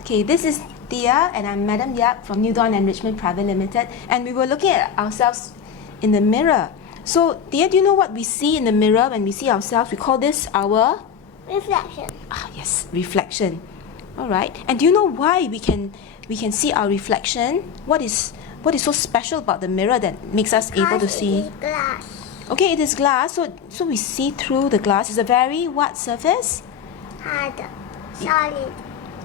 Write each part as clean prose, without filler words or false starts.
Okay, this is Thea and I'm Madam Yap from New Dawn Enrichment Private Limited, and we were looking at ourselves in the mirror. So, Thea, do you know what we see in the mirror when we see ourselves? We call this our... Reflection. Ah, yes, reflection. Alright, and do you know why we can see our reflection? What is so special about the mirror that makes us able to see? It is glass. Okay, it is glass, so we see through the glass. It's a very what surface? Hard. Solid.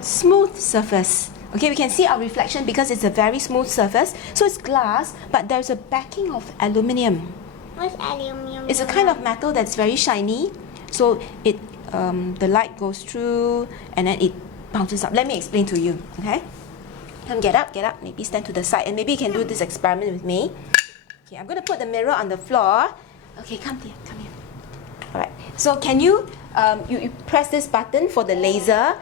Smooth surface. Okay, we can see our reflection because it's a very smooth surface. So it's glass, but there's a backing of aluminium. What's aluminium? It's a kind of metal that's very shiny. So it the light goes through and then it bounces up. Let me explain to you. Okay, come get up. Maybe stand to the side and maybe you can do this experiment with me. Okay, I'm going to put the mirror on the floor. Okay, come here. All right. So can you you press this button for the laser?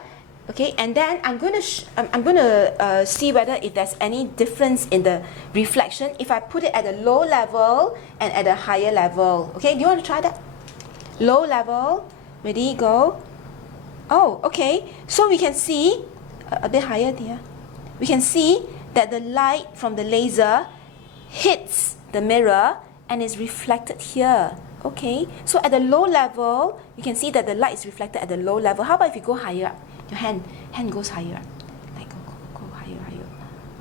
Okay, and then I'm going to see whether if there's any difference in the reflection if I put it at a low level and at a higher level. Okay, do you want to try that? Low level, ready, go. Oh, okay. So we can see a bit higher there. We can see that the light from the laser hits the mirror and is reflected here. Okay, so at the low level, you can see that the light is reflected at the low level. How about if you go higher up? Your hand goes higher. Like go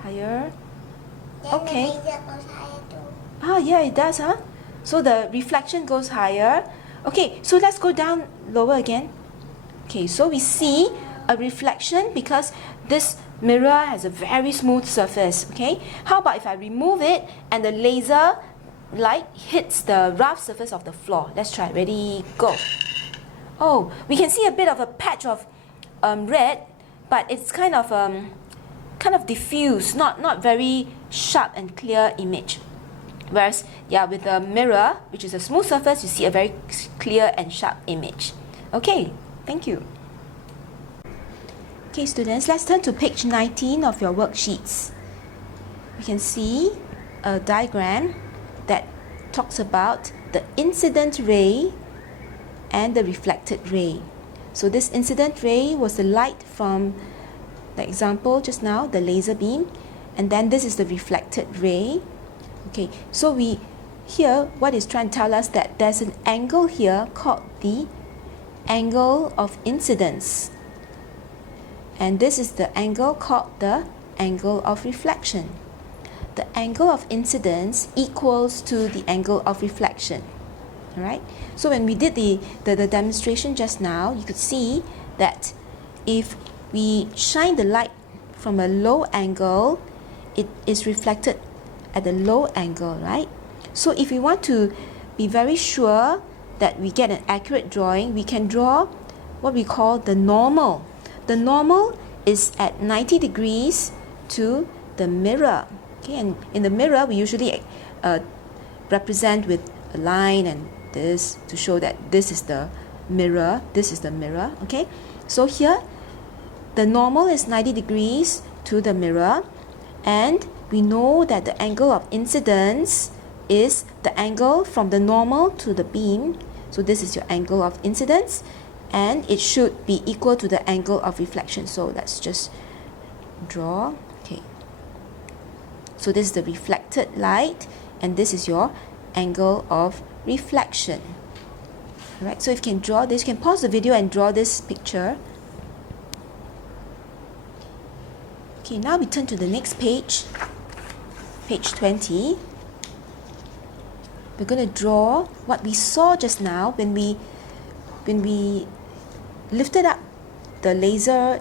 higher. Okay. The laser goes higher too. Ah, yeah, it does, huh? So the reflection goes higher. Okay, so let's go down lower again. Okay, so we see a reflection because this mirror has a very smooth surface. Okay, how about if I remove it and the laser light hits the rough surface of the floor? Let's try. Ready, go. Oh, we can see a bit of a patch of red, but it's kind of diffuse, not very sharp and clear image. Whereas, yeah, with the mirror, which is a smooth surface, you see a very clear and sharp image. Okay, thank you. Okay, students, let's turn to page 19 of your worksheets. You can see a diagram that talks about the incident ray and the reflected ray. So this incident ray was the light from the example just now, the laser beam, and then this is the reflected ray. Okay, so here what is trying to tell us that there's an angle here called the angle of incidence, and this is the angle called the angle of reflection. The angle of incidence equals to the angle of reflection. Alright, so when we did the demonstration just now, you could see that if we shine the light from a low angle, it is reflected at a low angle, right? So if we want to be very sure that we get an accurate drawing, we can draw what we call the normal. The normal is at 90 degrees to the mirror. Okay, and in the mirror, we usually represent with a line and this to show that this is the mirror, okay? So here, the normal is 90 degrees to the mirror, and we know that the angle of incidence is the angle from the normal to the beam. So this is your angle of incidence, and it should be equal to the angle of reflection. So let's just draw. Okay. So this is the reflected light, and this is your angle of reflection. Alright, so if you can draw this, you can pause the video and draw this picture. Okay, now we turn to the next page, page 20. We're going to draw what we saw just now when we lifted up the laser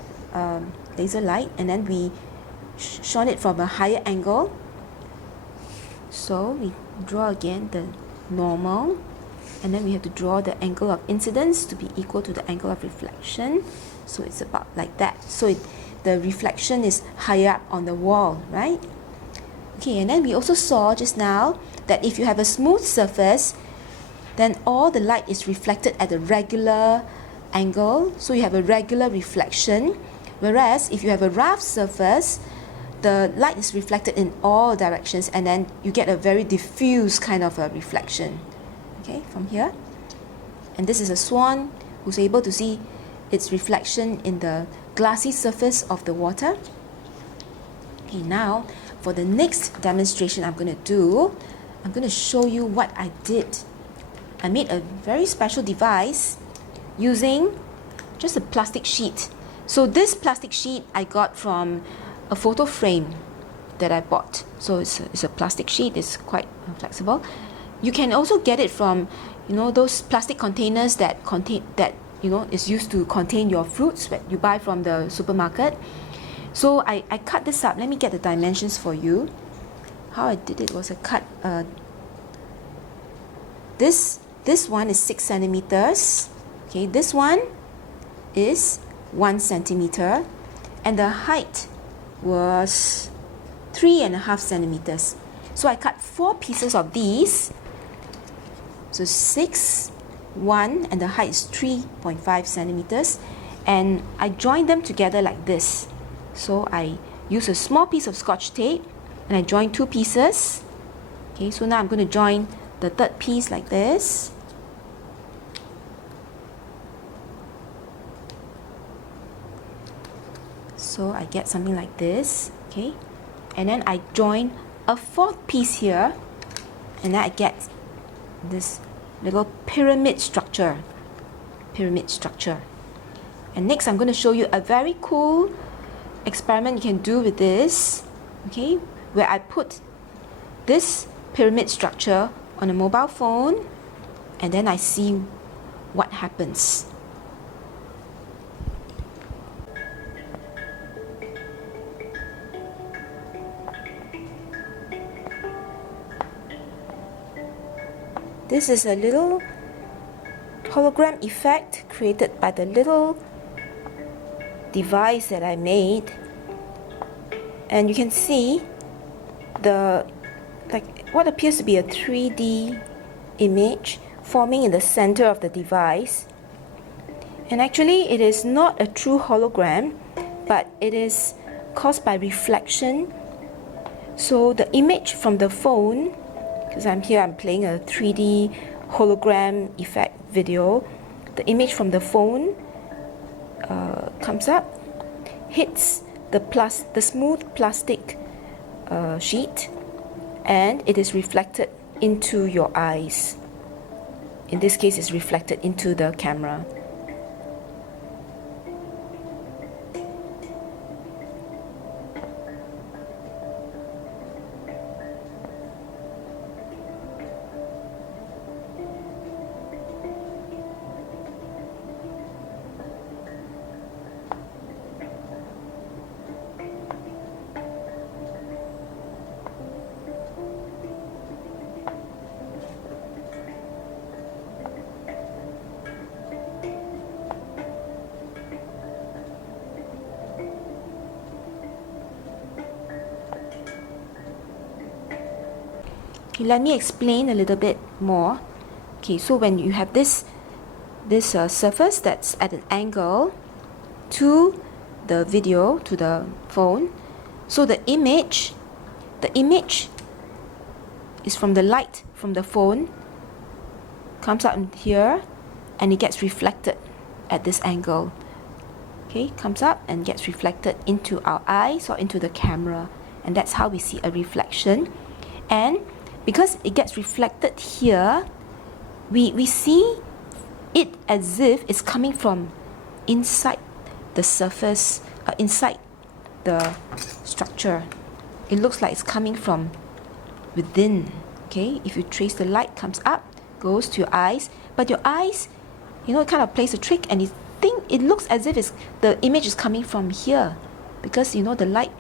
light and then we shone it from a higher angle. So we draw again the normal, and then we have to draw the angle of incidence to be equal to the angle of reflection. So it's about like that. So the reflection is higher up on the wall, right? Okay, and then we also saw just now that if you have a smooth surface, then all the light is reflected at a regular angle, so you have a regular reflection. Whereas if you have a rough surface, the light is reflected in all directions, and then you get a very diffuse kind of a reflection. Okay, from here. And this is a swan who's able to see its reflection in the glassy surface of the water. Okay, now for the next demonstration I'm going to do, I'm going to show you what I did. I made a very special device using just a plastic sheet. So this plastic sheet I got from a photo frame that I bought. So it's a plastic sheet, it's quite flexible. You can also get it from, those plastic containers that is used to contain your fruits that you buy from the supermarket. So I cut this up. Let me get the dimensions for you. How I did it was I cut this one is 6 centimeters. Okay, this one is 1 centimeter, and the height was 3.5 centimeters. So I cut 4 pieces of these. So 6, 1, and the height is 3.5 centimeters, and I joined them together like this. So I use a small piece of scotch tape and I join 2 pieces. Okay, so now I'm going to join the third piece like this. So I get something like this. Okay, and then I join a 4th piece here, and then I get this little pyramid structure. And next I'm going to show you a very cool experiment you can do with this, okay, where I put this pyramid structure on a mobile phone, and then I see what happens. This is a little hologram effect created by the little device that I made, and you can see what appears to be a 3D image forming in the center of the device. And actually it is not a true hologram, but it is caused by reflection. So the image from the phone, because I'm playing a 3D hologram effect video, the image from the phone comes up, hits the smooth plastic sheet, and it is reflected into your eyes. In this case, it's reflected into the camera. Okay, let me explain a little bit more. Okay, so when you have this surface that's at an angle to the video, to the phone, so the image is from the light from the phone, comes out in here, and it gets reflected at this angle. Okay, comes up and gets reflected into our eyes or into the camera, and that's how we see a reflection. And because it gets reflected here, we see it as if it's coming from inside the surface, inside the structure. It looks like it's coming from within. Okay, if you trace the light, comes up, goes to your eyes, but your eyes, it kind of plays a trick, and it looks as if the image is coming from here, because the light,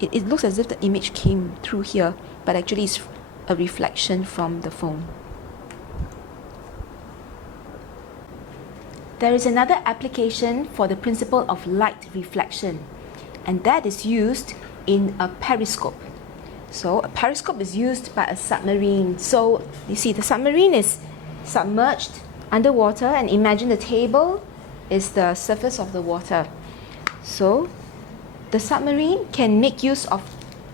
it looks as if the image came through here, but actually it's a reflection from the phone. There is another application for the principle of light reflection, and that is used in a periscope. So a periscope is used by a submarine. So you see the submarine is submerged underwater, and imagine the table is the surface of the water. So the submarine can make use of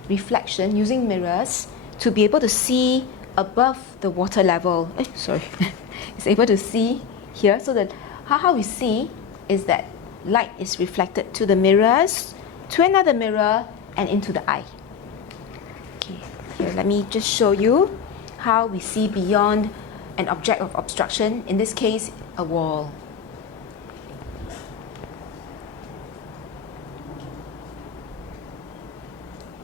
reflection using mirrors to be able to see above the water level. It's able to see here. So that how we see is that light is reflected to the mirrors, to another mirror, and into the eye. Okay, here let me just show you how we see beyond an object of obstruction, in this case, a wall.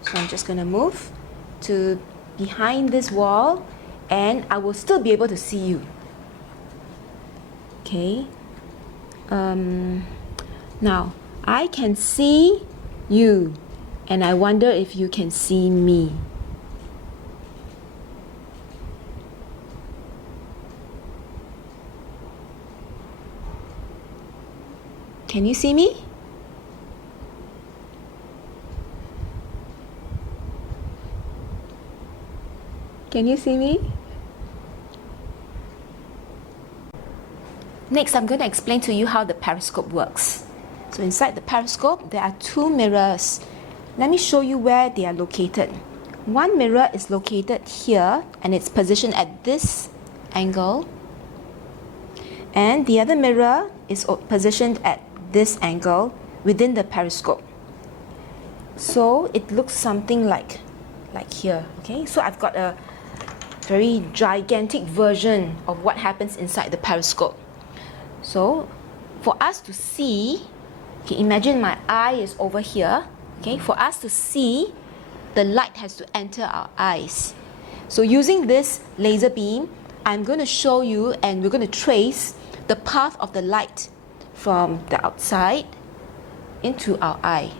So I'm just going to move to behind this wall, and I will still be able to see you. Okay. Now, I can see you, and I wonder if you can see me. Can you see me? Can you see me? Next, I'm going to explain to you how the periscope works. So inside the periscope, there are two mirrors. Let me show you where they are located. One mirror is located here, and it's positioned at this angle. And the other mirror is positioned at this angle within the periscope. So it looks something like here. Okay, so I've got a very gigantic version of what happens inside the periscope. So for us to see, okay, imagine my eye is over here. Okay, for us to see, the light has to enter our eyes. So using this laser beam, I'm going to show you, and we're going to trace the path of the light from the outside into our eye.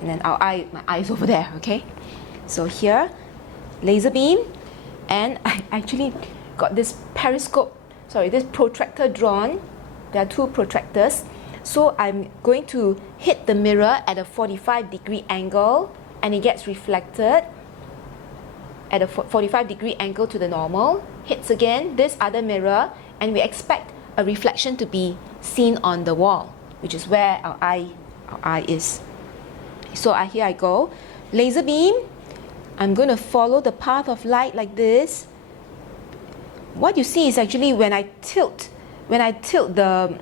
And then our eye, my eye is over there, okay? So here, laser beam, and I actually got this this protractor drawn. There are two protractors. So I'm going to hit the mirror at a 45-degree angle, and it gets reflected at a 45-degree angle to the normal, hits again this other mirror, and we expect a reflection to be seen on the wall, which is where our eye is. So here I go. Laser beam. I'm going to follow the path of light like this. What you see is actually when I tilt the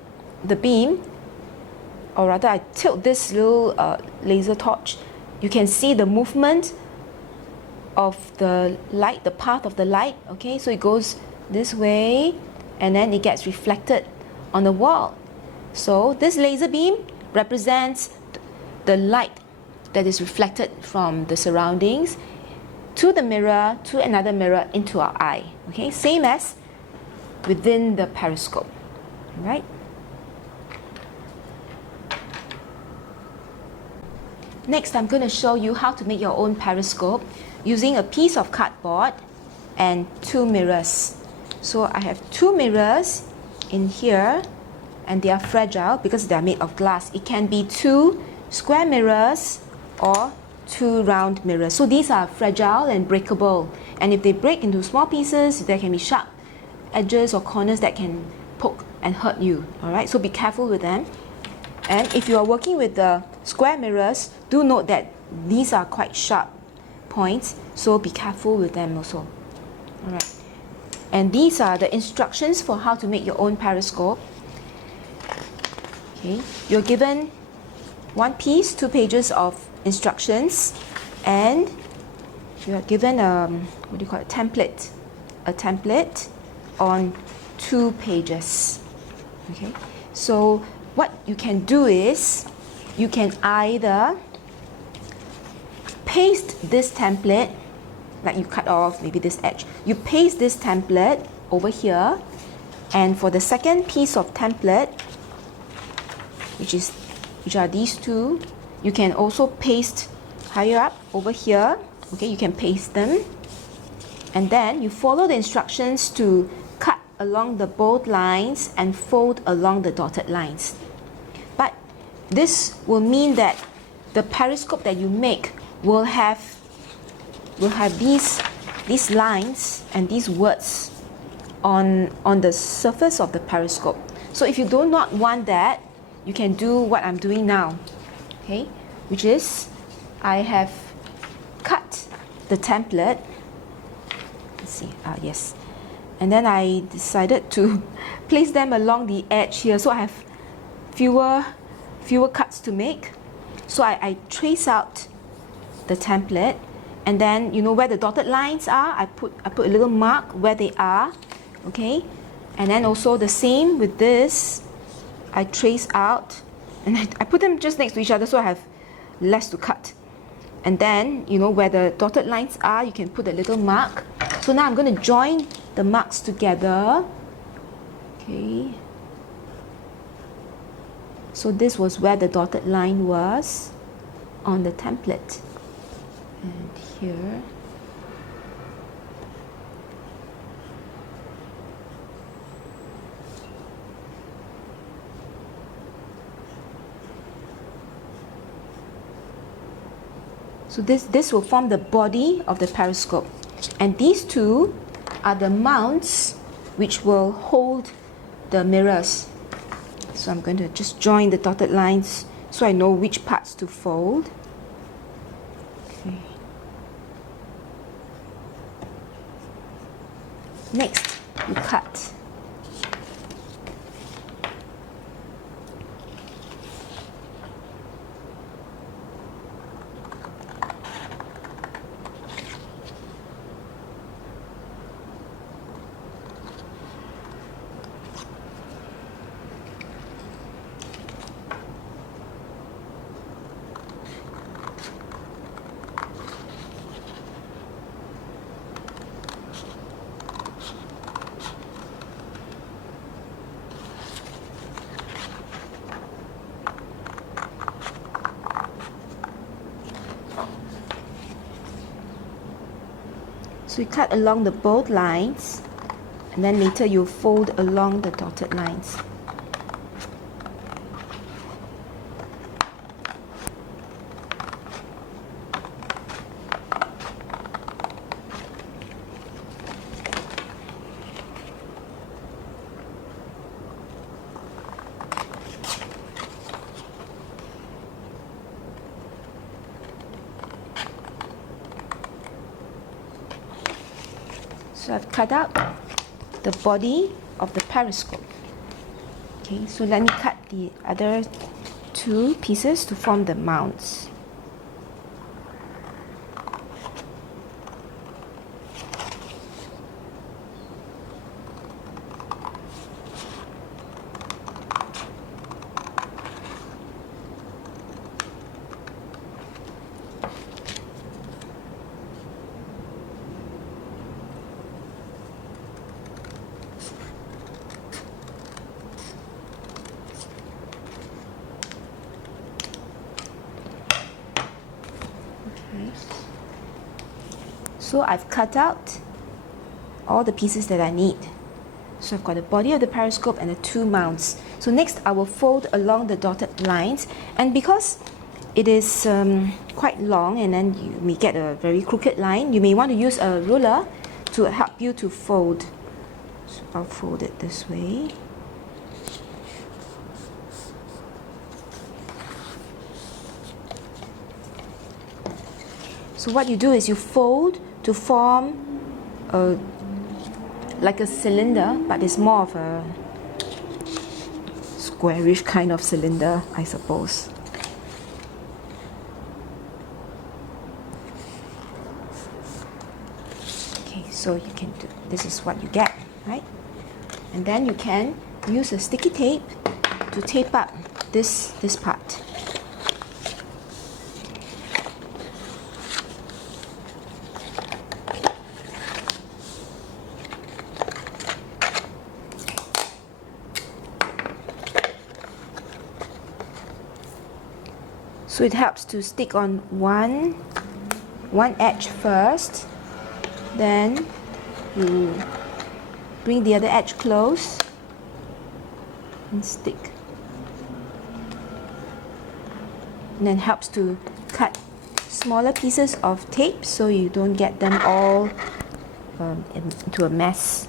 beam, or rather I tilt this little laser torch, you can see the movement of the light, the path of the light. Okay, so it goes this way, and then it gets reflected on the wall. So this laser beam represents the light that is reflected from the surroundings to the mirror, to another mirror, into our eye. Okay, same as within the periscope. Right? Next, I'm going to show you how to make your own periscope using a piece of cardboard and two mirrors. So I have two mirrors in here, and they are fragile because they are made of glass. It can be two square mirrors or two round mirrors. So these are fragile and breakable, and if they break into small pieces, there can be sharp edges or corners that can poke and hurt you. Alright, so be careful with them. And if you are working with the square mirrors, do note that these are quite sharp points, so be careful with them also. Alright, and these are the instructions for how to make your own periscope. Okay, you're given one piece, 2 pages of instructions, and you are given a template on 2 pages. Okay, so what you can do is you can either paste this template, like you cut off maybe this edge, you paste this template over here, and for the second piece of template, which are these two, you can also paste higher up over here. Okay, you can paste them, and then you follow the instructions to cut along the bold lines and fold along the dotted lines. But this will mean that the periscope that you make will have these lines and these words on the surface of the periscope. So if you do not want that, you can do what I'm doing now, okay, which is I have cut the template. Let's see, yes, and then I decided to place them along the edge here, so I have fewer fewer cuts to make. So I trace out the template, and then you know where the dotted lines are, I put a little mark where they are, okay? And then also the same with this, I trace out, and I put them just next to each other so I have less to cut. And then, you know, where the dotted lines are, you can put a little mark. So now I'm going to join the marks together. Okay. So this was where the dotted line was on the template. And here. So this will form the body of the periscope. And these two are the mounts which will hold the mirrors. So I'm going to just join the dotted lines so I know which parts to fold. Okay. Next, you cut. So you cut along the both lines, and then later you fold along the dotted lines. So I've cut out the body of the periscope. Okay, so let me cut the other two pieces to form the mounts. So I've cut out all the pieces that I need. So I've got the body of the periscope and the two mounts. So next I will fold along the dotted lines, and because it is quite long and then you may get a very crooked line, you may want to use a ruler to help you to fold. So I'll fold it this way. So what you do is you fold to form like a cylinder, but it's more of a squarish kind of cylinder, I suppose. Okay, so you can do, this is what you get, right? And then you can use a sticky tape to tape up this part. So it helps to stick on one edge first, then you bring the other edge close and stick. And then helps to cut smaller pieces of tape so you don't get them all into a mess.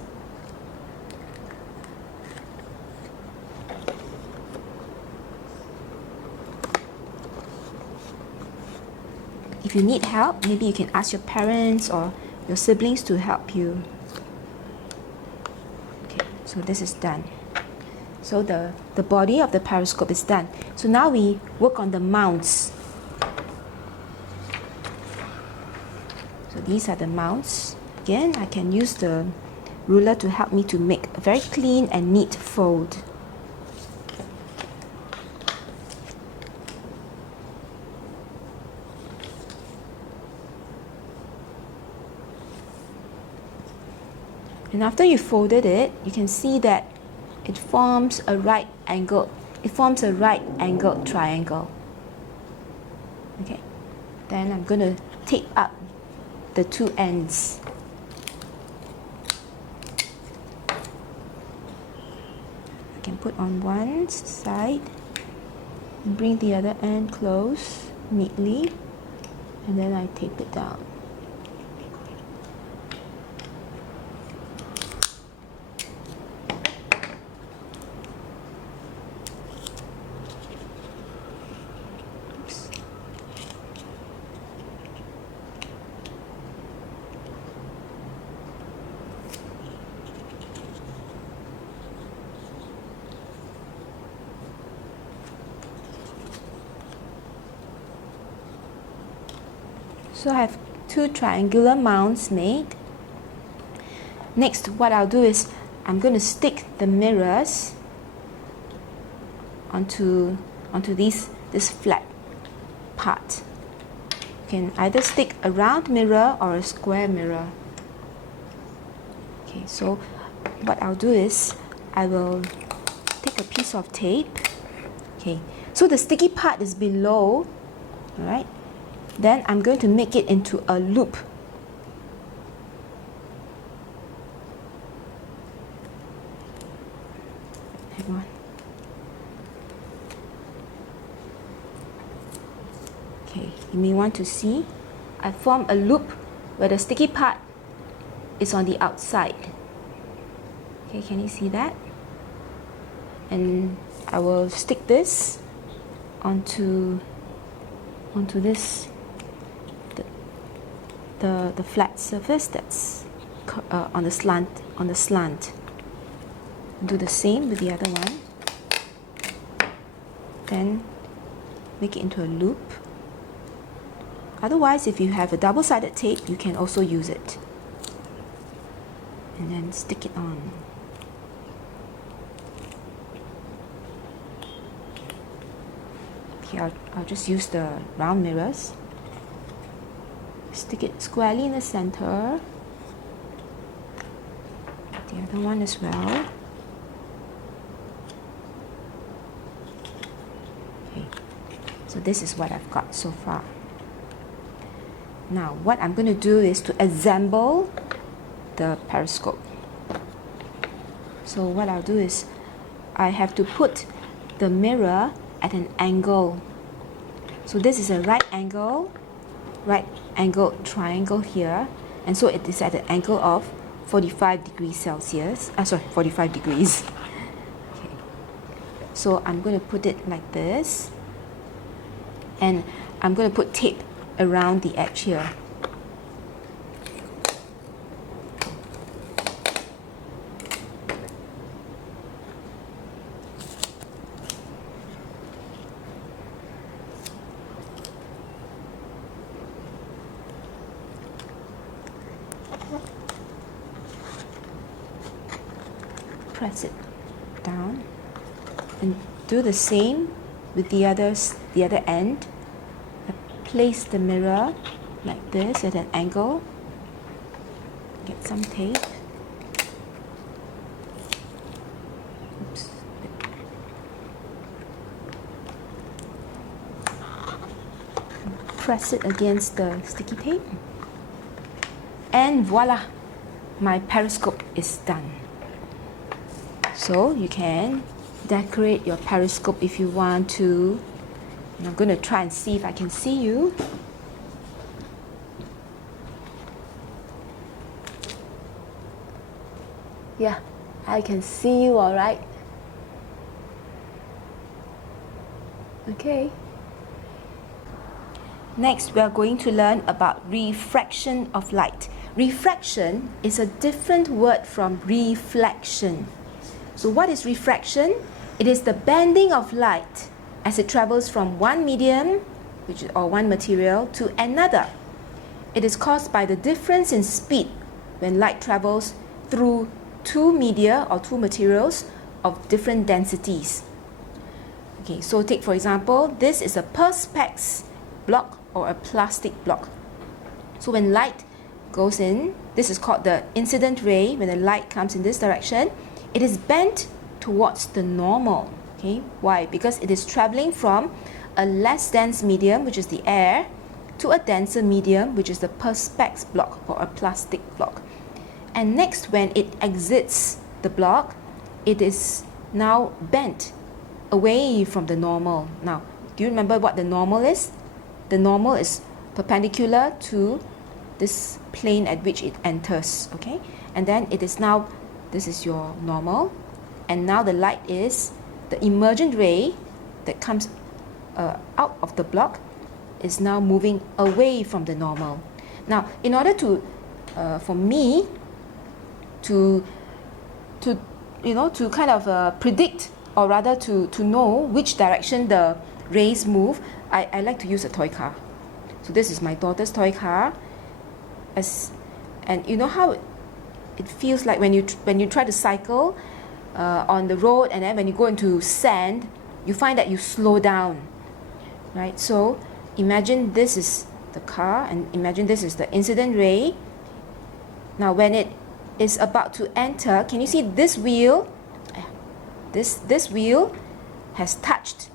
If you need help, maybe you can ask your parents or your siblings to help you. Okay, so this is done. So the body of the periscope is done. So now we work on the mounts. So these are the mounts. Again, I can use the ruler to help me to make a very clean and neat fold. And after you folded it, you can see that it forms a right angle. It forms a right angled triangle. Okay. Then I'm going to tape up the two ends. I can put on one side and bring the other end close neatly, and then I tape it down. So I have two triangular mounts made. Next, what I'll do is I'm going to stick the mirrors onto this flat part. You can either stick a round mirror or a square mirror. Okay, so what I'll do is I will take a piece of tape. Okay, so the sticky part is below, all right? Then I'm going to make it into a loop. Hang on. Okay, you may want to see I form a loop where the sticky part is on the outside. Okay, can you see that? And I will stick this onto this the flat surface that's on the slant. Do the same with the other one. Then make it into a loop. Otherwise, if you have a double-sided tape, you can also use it. And then stick it on. Okay, I'll just use the round mirrors. Stick it squarely in the center. The other one as well. Okay, so this is what I've got so far. Now, what I'm going to do is to assemble the periscope. So what I'll do is I have to put the mirror at an angle. So this is a right angled triangle here, and so it is at an angle of 45 degrees Celsius. 45 degrees. Okay. So I'm going to put it like this, and I'm going to put tape around the edge here. Press it down and do the same with the other end. Place the mirror like this at an angle. Get some tape. Oops. Press it against the sticky tape. And voila! My periscope is done. So you can decorate your periscope if you want to. And I'm going to try and see if I can see you. Yeah, I can see you all right. Okay. Next, we are going to learn about refraction of light. Refraction is a different word from reflection. So what is refraction? It is the bending of light as it travels from one medium, or one material, to another. It is caused by the difference in speed when light travels through two media or two materials of different densities. Okay, so take for example, this is a perspex block or a plastic block. So when light goes in, this is called the incident ray. When the light comes in this direction, it is bent towards the normal. Okay, why? Because it is traveling from a less dense medium, which is the air, to a denser medium, which is the perspex block or a plastic block. And next, when it exits the block, it is now bent away from the normal. Now, do you remember what the normal is? The normal is perpendicular to this plane at which it enters, okay? And then it is now, this is your normal, and now the light is, the emergent ray that comes out of the block is now moving away from the normal. Now, in order to, for me to kind of predict, or rather to know which direction the rays move, I like to use a toy car. So this is my daughter's toy car. And you know how it feels like when you try to cycle on the road, and then when you go into sand, you find that you slow down, right? So imagine this is the car, and imagine this is the incident ray. Now when it is about to enter, can you see this wheel? This wheel has touched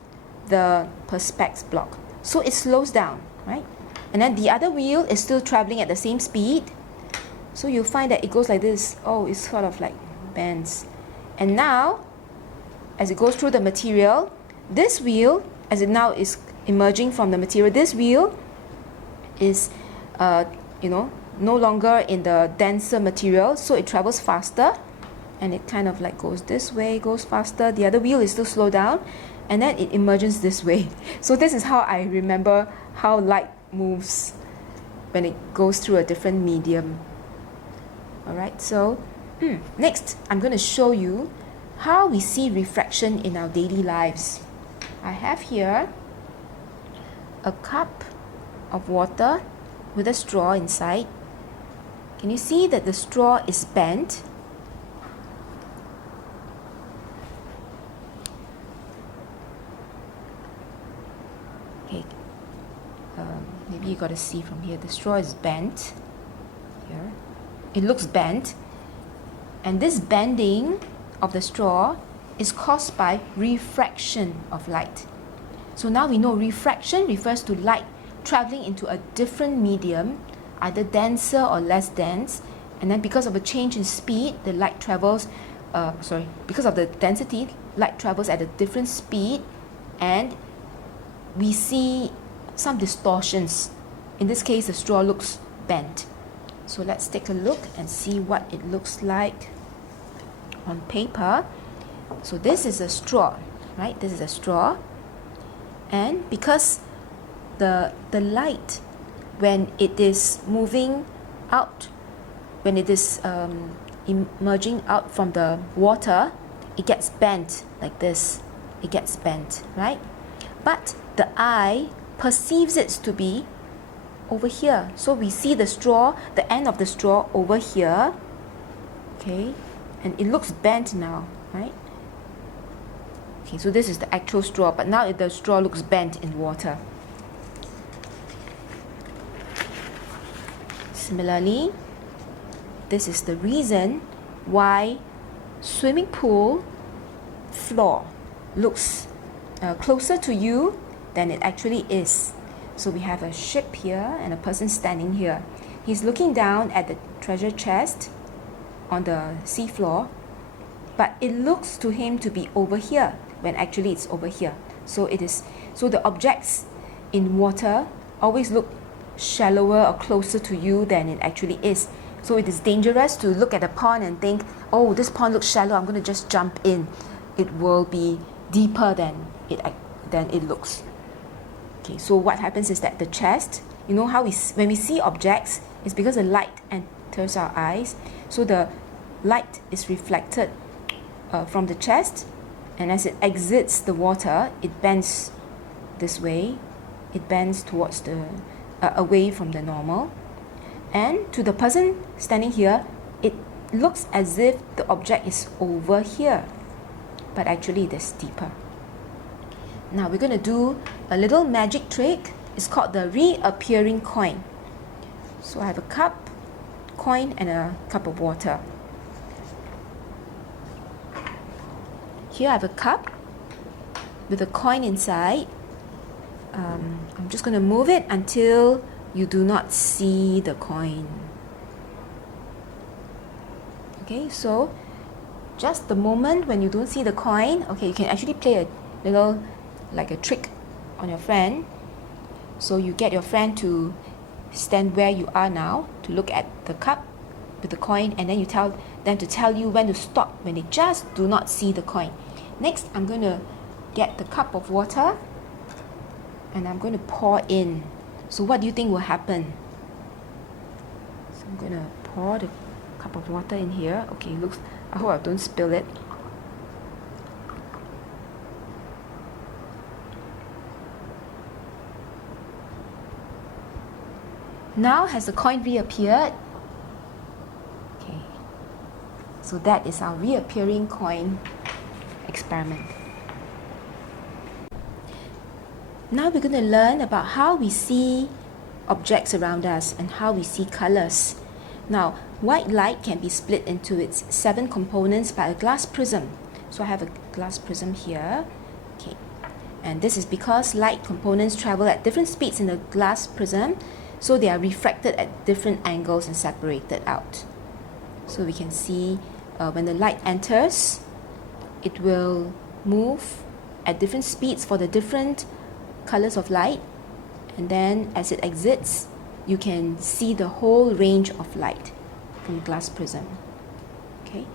the perspex block, so it slows down, right? And then the other wheel is still traveling at the same speed, so you'll find that it goes like this. Oh, it's sort of like bends. And now, as it goes through the material, this wheel, as it now is emerging from the material, this wheel is, no longer in the denser material, so it travels faster, and it kind of like goes this way, goes faster. The other wheel is still slowed down, and then it emerges this way. So this is how I remember how light moves when it goes through a different medium. Alright, so next I'm going to show you how we see refraction in our daily lives. I have here a cup of water with a straw inside. Can you see that the straw is bent? Okay, maybe you got to see from here. The straw is bent here. It looks bent, and this bending of the straw is caused by refraction of light. So now we know refraction refers to light traveling into a different medium, either denser or less dense, and then because of a change in speed, the light travels, because of the density, light travels at a different speed, and we see some distortions. In this case, the straw looks bent. So let's take a look and see what it looks like on paper. So this is a straw, right? This is a straw, and because the light, when it is moving out, when it is emerging out from the water, it gets bent like this. It gets bent, right? But the eye perceives it to be over here. So we see the straw, the end of the straw over here, okay, and it looks bent now, right? Okay, so this is the actual straw, but now the straw looks bent in water. Similarly, this is the reason why swimming pool floor looks closer to you than it actually is. So we have a ship here and a person standing here. He's looking down at the treasure chest on the seafloor, but it looks to him to be over here when actually it's over here. So the objects in water always look shallower or closer to you than it actually is. So it is dangerous to look at a pond and think, oh, this pond looks shallow, I'm going to just jump in. It will be deeper than it looks. Okay, so what happens is that the chest, you know how when we see objects, it's because the light enters our eyes. So the light is reflected from the chest, And as it exits the water, it bends this way. It bends towards the away from the normal. And to the person standing here, it looks as if the object is over here, but actually it is deeper. Now we're going to do a little magic trick. It's called the reappearing coin. So I have a cup, coin, and a cup of water. Here I have a cup with a coin inside. I'm just going to move it until you do not see the coin. Okay, so just the moment when you don't see the coin, okay, you can actually play a little, like a trick on your friend. So you get your friend to stand where you are now, to look at the cup with the coin, and then you tell them to tell you when to stop when they just do not see the coin. Next, I'm going to get the cup of water and I'm going to pour in. So what do you think will happen? So I'm going to pour the cup of water in here. Okay, looks, I hope I don't spill it. Now has the coin reappeared? Okay, so that is our reappearing coin experiment. Now we're going to learn about how we see objects around us and how we see colors. Now, white light can be split into its 7 components by a glass prism. So I have a glass prism here. Okay, and this is because light components travel at different speeds in the glass prism, so they are refracted at different angles and separated out. So we can see when the light enters, it will move at different speeds for the different colors of light, and then as it exits, you can see the whole range of light from glass prism. Okay,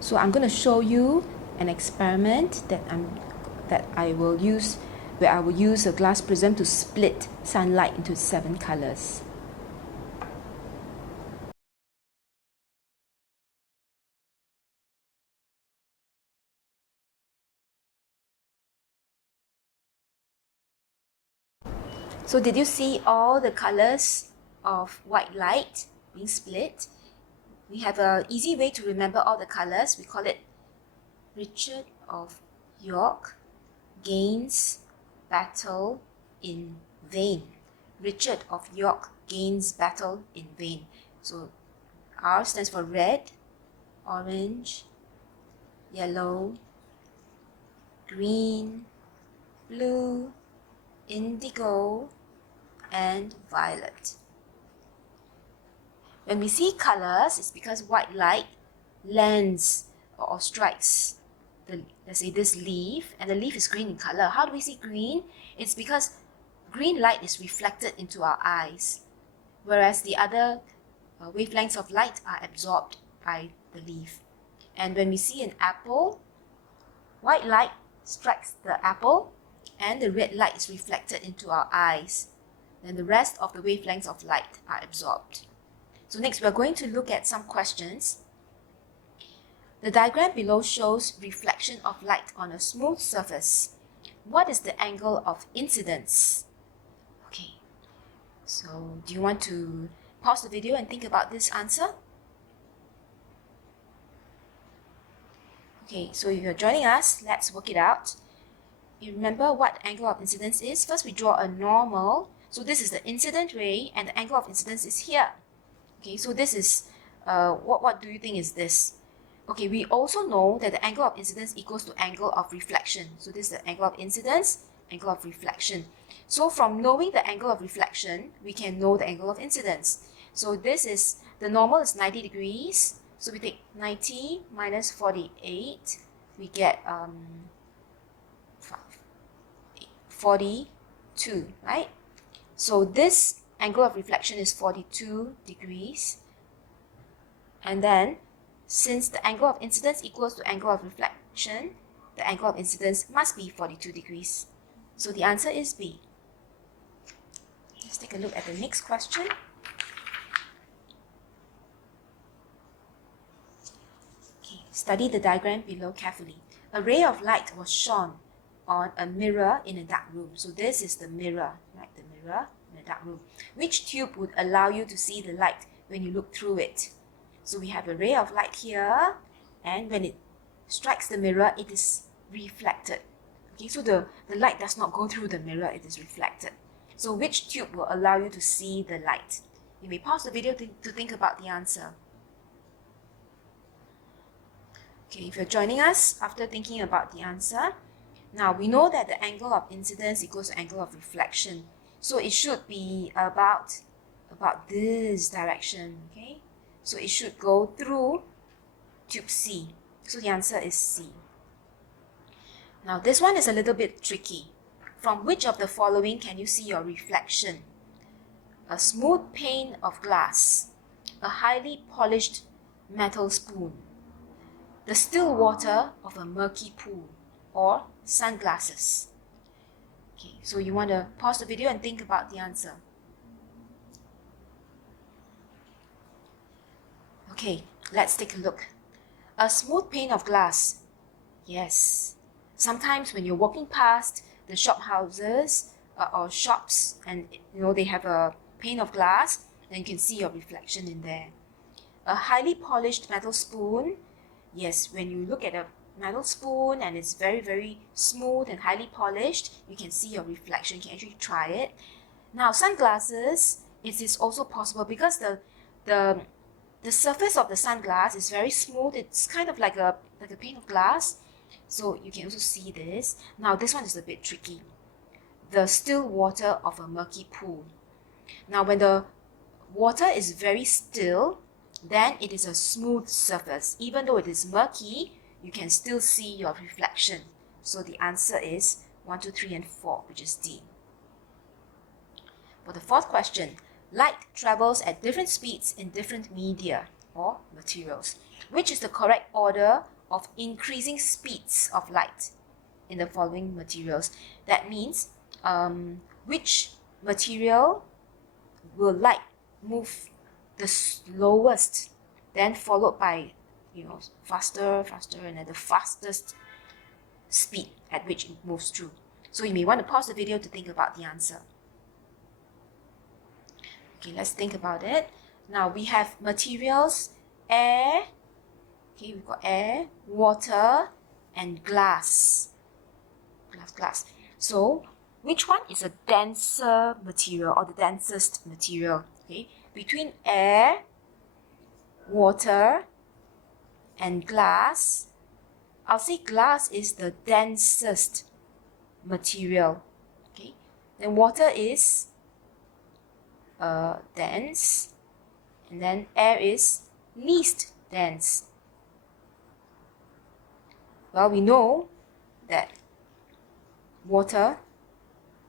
so I'm going to show you an experiment that I will use, where I will use a glass prism to split sunlight into 7 colors. So did you see all the colors of white light being split? We have an easy way to remember all the colors. We call it Richard of York gains battle in vain. Richard of York gains battle in vain. So R stands for red, orange, yellow, green, blue, indigo, and violet. When we see colors, it's because white light lands or strikes let's say this leaf, and the leaf is green in color. How do we see green? It's because green light is reflected into our eyes, whereas the other wavelengths of light are absorbed by the leaf. And when we see an apple, white light strikes the apple and the red light is reflected into our eyes. Then the rest of the wavelengths of light are absorbed. So next, we're going to look at some questions. The diagram below shows reflection of light on a smooth surface. What is the angle of incidence? Okay, so do you want to pause the video and think about this answer? Okay, so if you're joining us, let's work it out. You remember what angle of incidence is? First, we draw a normal. So this is the incident ray, and the angle of incidence is here. Okay, so this is, what do you think is this? Okay, we also know that the angle of incidence equals to angle of reflection. So this is the angle of incidence, angle of reflection. So from knowing the angle of reflection, we can know the angle of incidence. So this is, the normal is 90 degrees. So we take 90 minus 48, we get 42, right? So this angle of reflection is 42 degrees. And then, since the angle of incidence equals to angle of reflection, the angle of incidence must be 42 degrees. So the answer is B. Let's take a look at the next question. Okay, study the diagram below carefully. a ray of light was shone on a mirror in a dark room. So this is the mirror, right? The mirror in a dark room. Which tube would allow you to see the light when you look through it? So we have a ray of light here, and when it strikes the mirror, it is reflected. Okay, so the light does not go through the mirror, it is reflected. So which tube will allow you to see the light? You may pause the video to think about the answer. Okay, if you're joining us after thinking about the answer, now we know that the angle of incidence equals the angle of reflection. So it should be about this direction, okay? So it should go through tube C. So the answer is C. Now this one is a little bit tricky. From which of the following can you see your reflection? A smooth pane of glass, a highly polished metal spoon, the still water of a murky pool, or sunglasses. Okay, so you want to pause the video and think about the answer. Okay, let's take a look. A smooth pane of glass. Yes. Sometimes when you're walking past the shop houses or shops and they have a pane of glass, then you can see your reflection in there. A highly polished metal spoon. Yes, when you look at a metal spoon and it's very, very smooth and highly polished, you can see your reflection. You can actually try it. Now, sunglasses, it is also possible because the surface of the sunglass is very smooth. It's kind of like a pane of glass. So you can also see this. Now, this one is a bit tricky. The still water of a murky pool. Now, when the water is very still, then it is a smooth surface. Even though it is murky, you can still see your reflection. So the answer is 1, 2, 3, and 4, which is D. For the fourth question, light travels at different speeds in different media or materials. Which is the correct order of increasing speeds of light in the following materials? That means which material will light move the slowest, then followed by faster, and at the fastest speed at which it moves through. So you may want to pause the video to think about the answer. Okay, let's think about it. Now we have materials, air, okay, we've got air, water, and glass. Glass. So which one is a denser material or the densest material? Okay, between air, water, and glass, I'll say glass is the densest material. Okay, then water is dense, and then air is least dense. Well, we know that water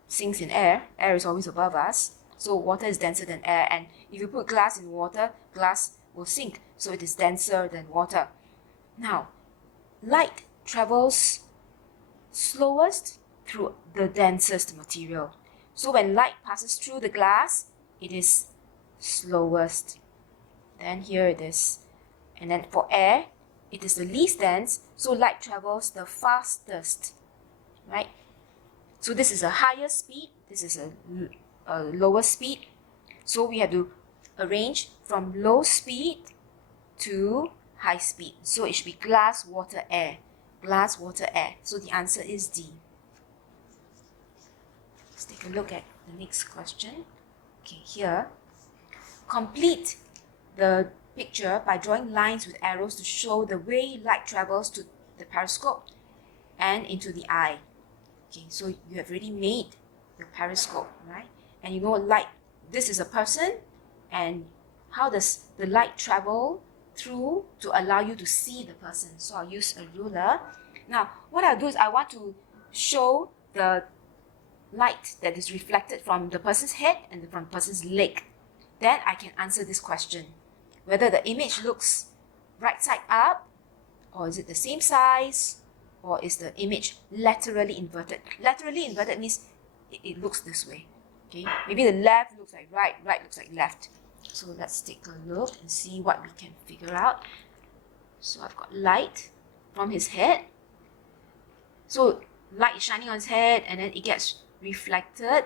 sinks in air. Air is always above us. So water is denser than air. And if you put glass in water, glass will sink. So it is denser than water. Now, light travels slowest through the densest material. So when light passes through the glass, it is slowest. Then here it is. And then for air, it is the least dense. So light travels the fastest. Right? So this is a higher speed, this is a lower speed. So we have to arrange from low speed to high speed. So it should be glass, water, air. Glass, water, air. So the answer is D. Let's take a look at the next question. Okay, here. Complete the picture by drawing lines with arrows to show the way light travels to the periscope and into the eye. Okay, so you have already made your periscope, right? And you know light, this is a person, and how does the light travel through to allow you to see the person? So I'll use a ruler. Now, what I'll do is I want to show the light that is reflected from the person's head and from the person's leg. Then I can answer this question. Whether the image looks right side up, or is it the same size, or is the image laterally inverted? Laterally inverted means it looks this way. Okay, maybe the left looks like right, right looks like left. So let's take a look and see what we can figure out. So I've got light from his head. So light is shining on its head and then it gets reflected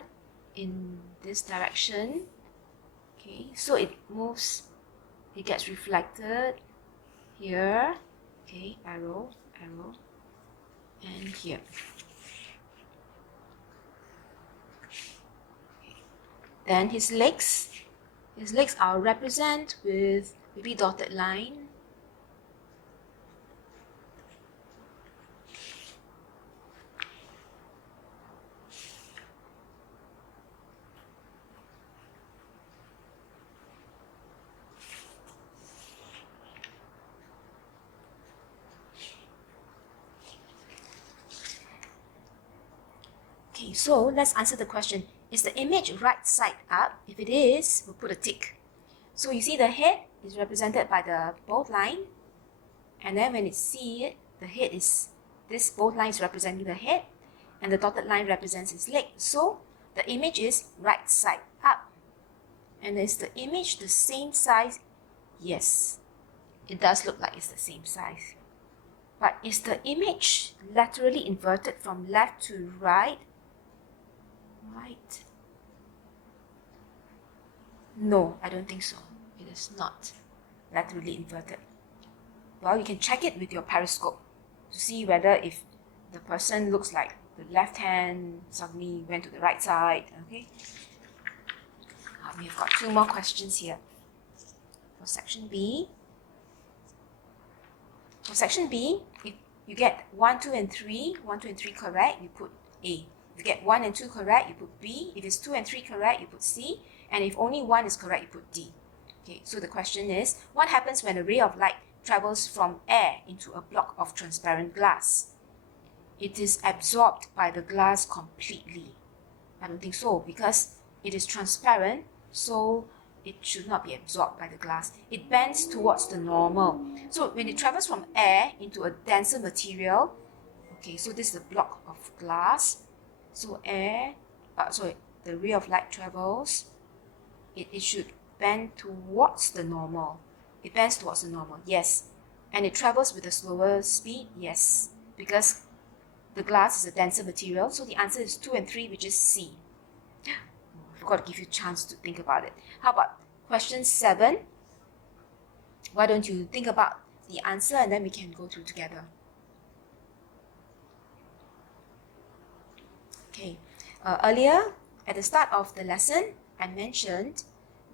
in this direction. Okay, so it moves, it gets reflected here. Okay, arrow, arrow, and here. Then his legs are represented with maybe dotted line. Okay, so let's answer the question. Is the image right side up? If it is, we'll put a tick. So you see the head is represented by the bold line. And then when you see it, the head is, this bold line is representing the head. And the dotted line represents his leg. So the image is right side up. And is the image the same size? Yes, it does look like it's the same size. But is the image laterally inverted from left to right? Right? No, I don't think so. It is not laterally inverted. Well, you can check it with your periscope to see whether if the person looks like the left hand suddenly went to the right side. Okay. We've got 2 more questions here. For section B, if you get 1, 2, and 3, 1, 2, and 3 correct, you put A. If you get 1 and 2 correct, you put B. If it's 2 and 3 correct, you put C. And if only 1 is correct, you put D. Okay, so the question is, what happens when a ray of light travels from air into a block of transparent glass? It is absorbed by the glass completely. I don't think so, because it is transparent, so it should not be absorbed by the glass. It bends towards the normal. So when it travels from air into a denser material, okay, so this is a block of glass. So the ray of light travels, it should bend towards the normal. It bends towards the normal, yes. And it travels with a slower speed, yes. Because the glass is a denser material, so the answer is 2 and 3, which is C. I forgot to give you a chance to think about it. How about question 7? Why don't you think about the answer and then we can go through together. Okay, earlier at the start of the lesson, I mentioned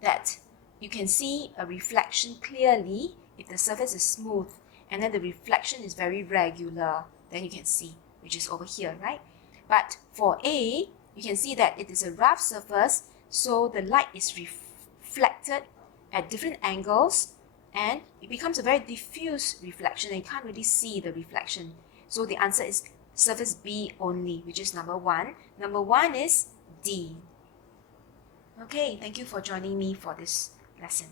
that you can see a reflection clearly if the surface is smooth and then the reflection is very regular, then you can see, which is over here, right? But for A, you can see that it is a rough surface, so the light is reflected at different angles and it becomes a very diffuse reflection and you can't really see the reflection. So the answer is surface B only, which is number 1. Number 1 is D. Okay, thank you for joining me for this lesson.